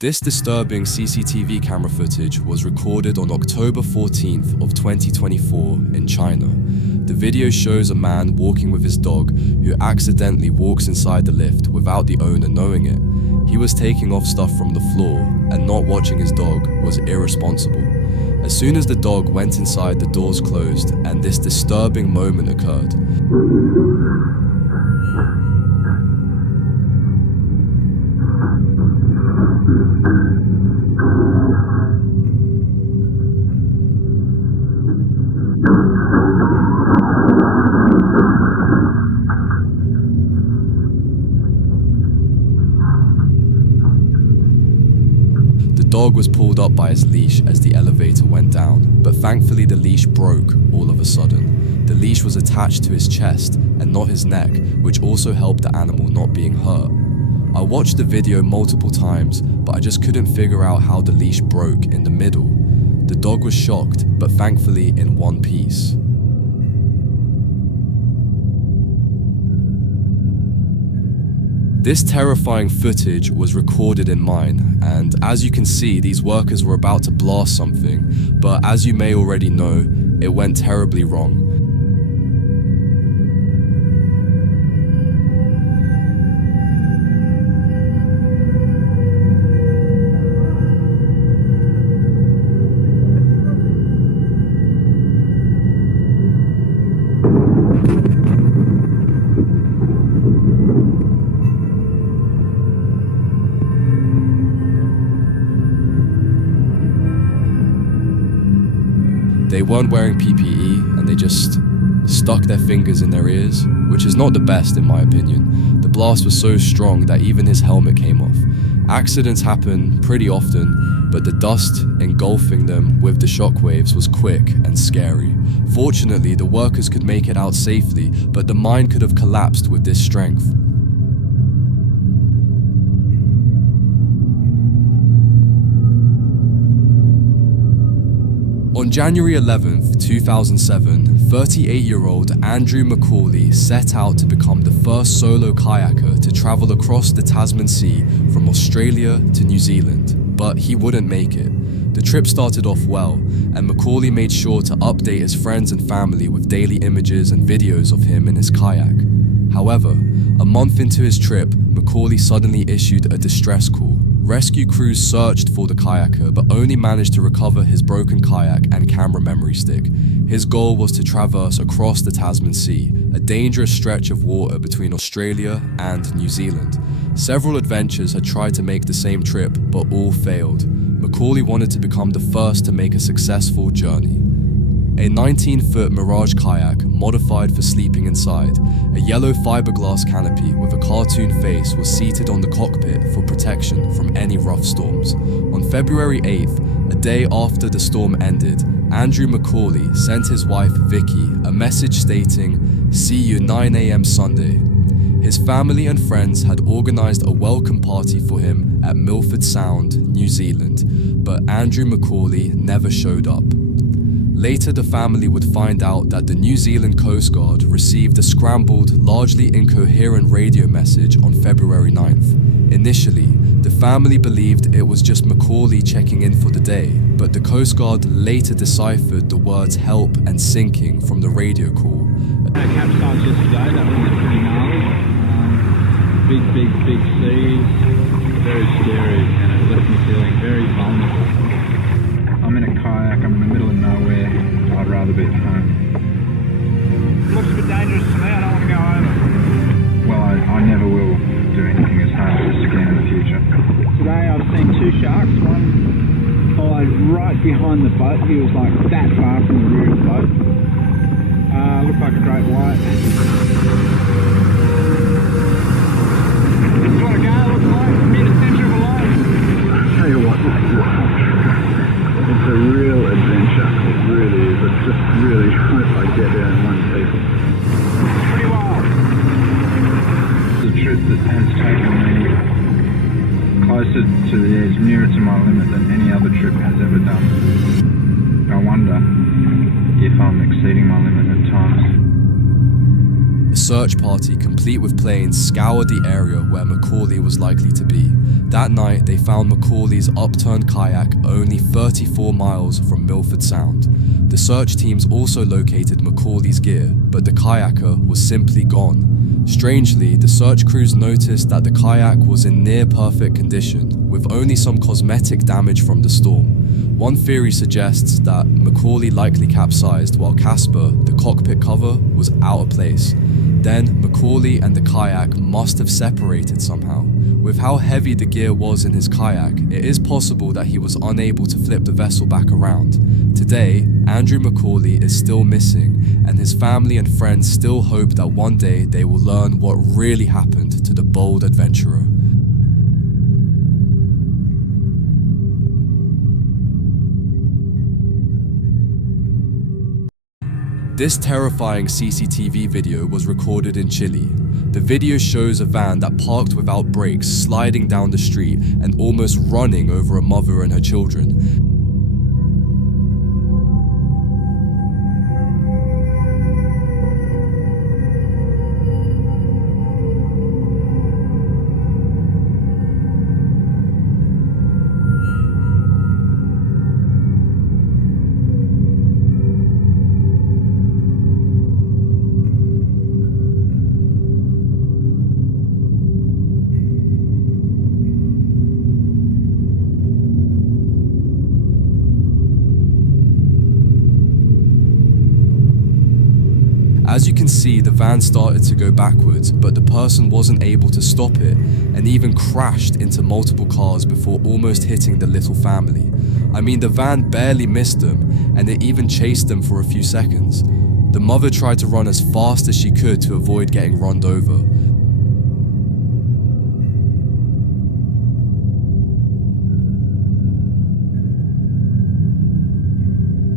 This disturbing CCTV camera footage was recorded on October 14th of 2024 in China. The video shows a man walking with his dog who accidentally walks inside the lift without the owner knowing it. He was taking off stuff from the floor, and not watching his dog was irresponsible. As soon as the dog went inside, the doors closed, and this disturbing moment occurred. The dog was pulled up by his leash as the elevator went down, but thankfully the leash broke all of a sudden. The leash was attached to his chest and not his neck, which also helped the animal not being hurt. I watched the video multiple times, but I just couldn't figure out how the leash broke in the middle. The dog was shocked, but thankfully in one piece. This terrifying footage was recorded in mine, and as you can see, these workers were about to blast something, but as you may already know, it went terribly wrong. They weren't wearing PPE and they just stuck their fingers in their ears, which is not the best in my opinion. The blast was so strong that even his helmet came off. Accidents happen pretty often, but the dust engulfing them with the shockwaves was quick and scary. Fortunately, the workers could make it out safely, but the mine could have collapsed with this strength. On January 11th, 2007, 38-year-old Andrew Macaulay set out to become the first solo kayaker to travel across the Tasman Sea from Australia to New Zealand, but he wouldn't make it. The trip started off well, and Macaulay made sure to update his friends and family with daily images and videos of him in his kayak. However, a month into his trip, Macaulay suddenly issued a distress call. Rescue crews searched for the kayaker but only managed to recover his broken kayak and camera memory stick. His goal was to traverse across the Tasman Sea, a dangerous stretch of water between Australia and New Zealand. Several adventurers had tried to make the same trip, but all failed. Macaulay wanted to become the first to make a successful journey. A 19-foot Mirage kayak, modified for sleeping inside, a yellow fiberglass canopy with a cartoon face was seated on the cockpit for protection from any rough storms. On February 8th, a day after the storm ended, Andrew Macaulay sent his wife Vicky a message stating, "See you 9 a.m. Sunday." His family and friends had organised a welcome party for him at Milford Sound, New Zealand, but Andrew Macaulay never showed up. Later, the family would find out that the New Zealand Coast Guard received a scrambled, largely incoherent radio message on February 9th. Initially, the family believed it was just Macaulay checking in for the day, but the Coast Guard later deciphered the words help and sinking from the radio call. Capsized yesterday, that was pretty gnarly. Big seas, very scary, and it left me feeling very vulnerable. I'm in a kayak, I'm in the middle of nowhere, I'd rather be at home. Looks a bit dangerous to me, I don't want to go over. Well, I never will do anything as hard as again in the future. Today I've seen two sharks, one followed right behind the boat, he was like that far from the rear of the boat. Looked like a great white. This is what a guy looks like, mid the centre of a life. I'll tell you what, it's a real adventure, it really is. I just really hope I get there in one piece. Pretty wild. It's a trip that has taken me closer to the edge, nearer to my limit than any other trip has ever done. I wonder if I'm exceeding my limit at times. A search party, complete with planes, scoured the area where Macaulay was likely to be. That night, they found Macaulay's upturned kayak only 34 miles from Milford Sound. The search teams also located Macaulay's gear, but the kayaker was simply gone. Strangely, the search crews noticed that the kayak was in near perfect condition, with only some cosmetic damage from the storm. One theory suggests that Macaulay likely capsized while Casper, the cockpit cover, was out of place. Then, Macaulay and the kayak must have separated somehow. With how heavy the gear was in his kayak, it is possible that he was unable to flip the vessel back around. Today, Andrew Macaulay is still missing, and his family and friends still hope that one day they will learn what really happened to the bold adventurer. This terrifying CCTV video was recorded in Chile. The video shows a van that parked without brakes sliding down the street and almost running over a mother and her children. As you can see, the van started to go backwards, but the person wasn't able to stop it and even crashed into multiple cars before almost hitting the little family. I mean, the van barely missed them, and it even chased them for a few seconds. The mother tried to run as fast as she could to avoid getting run over.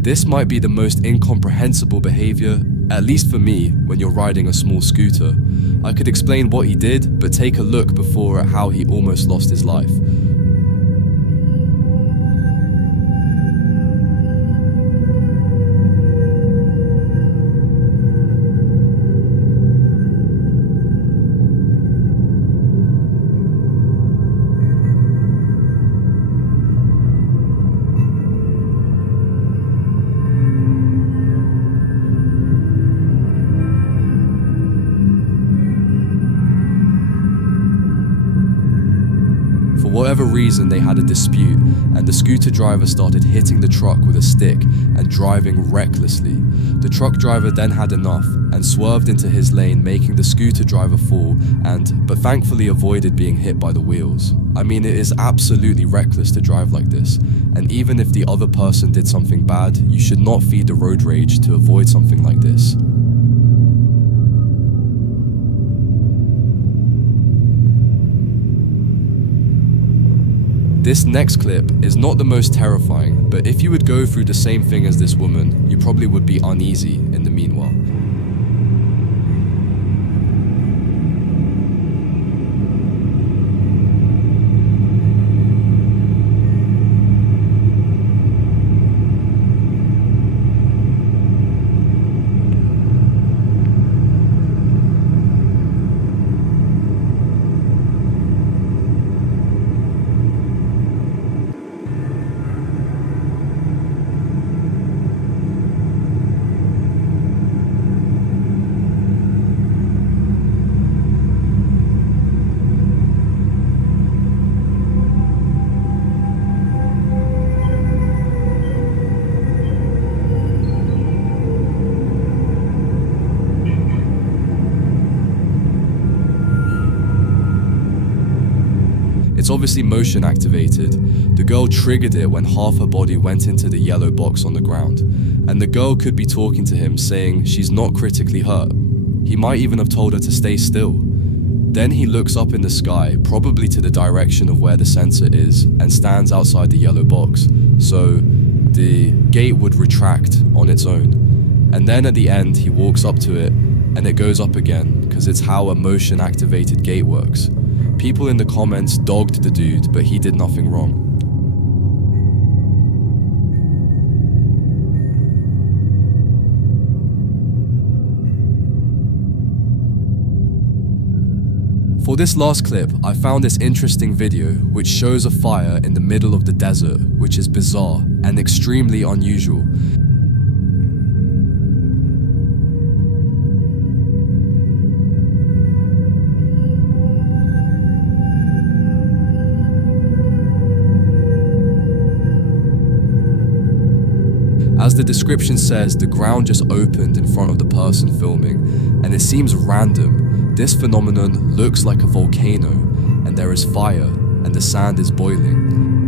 This might be the most incomprehensible behavior, at least for me, when you're riding a small scooter. I could explain what he did, but take a look before at how he almost lost his life. For whatever reason, they had a dispute, and the scooter driver started hitting the truck with a stick and driving recklessly. The truck driver then had enough and swerved into his lane, making the scooter driver fall but thankfully avoided being hit by the wheels. I mean, it is absolutely reckless to drive like this, and even if the other person did something bad, you should not feed the road rage to avoid something like this. This next clip is not the most terrifying, but if you would go through the same thing as this woman, you probably would be uneasy in the meanwhile. It's obviously motion activated. The girl triggered it when half her body went into the yellow box on the ground, and the girl could be talking to him saying she's not critically hurt. He might even have told her to stay still. Then he looks up in the sky, probably to the direction of where the sensor is, and stands outside the yellow box, so the gate would retract on its own. And then at the end he walks up to it and it goes up again, because it's how a motion activated gate works. People in the comments dogged the dude, but he did nothing wrong. For this last clip, I found this interesting video which shows a fire in the middle of the desert, which is bizarre and extremely unusual. As the description says, the ground just opened in front of the person filming, and it seems random. This phenomenon looks like a volcano, and there is fire, and the sand is boiling.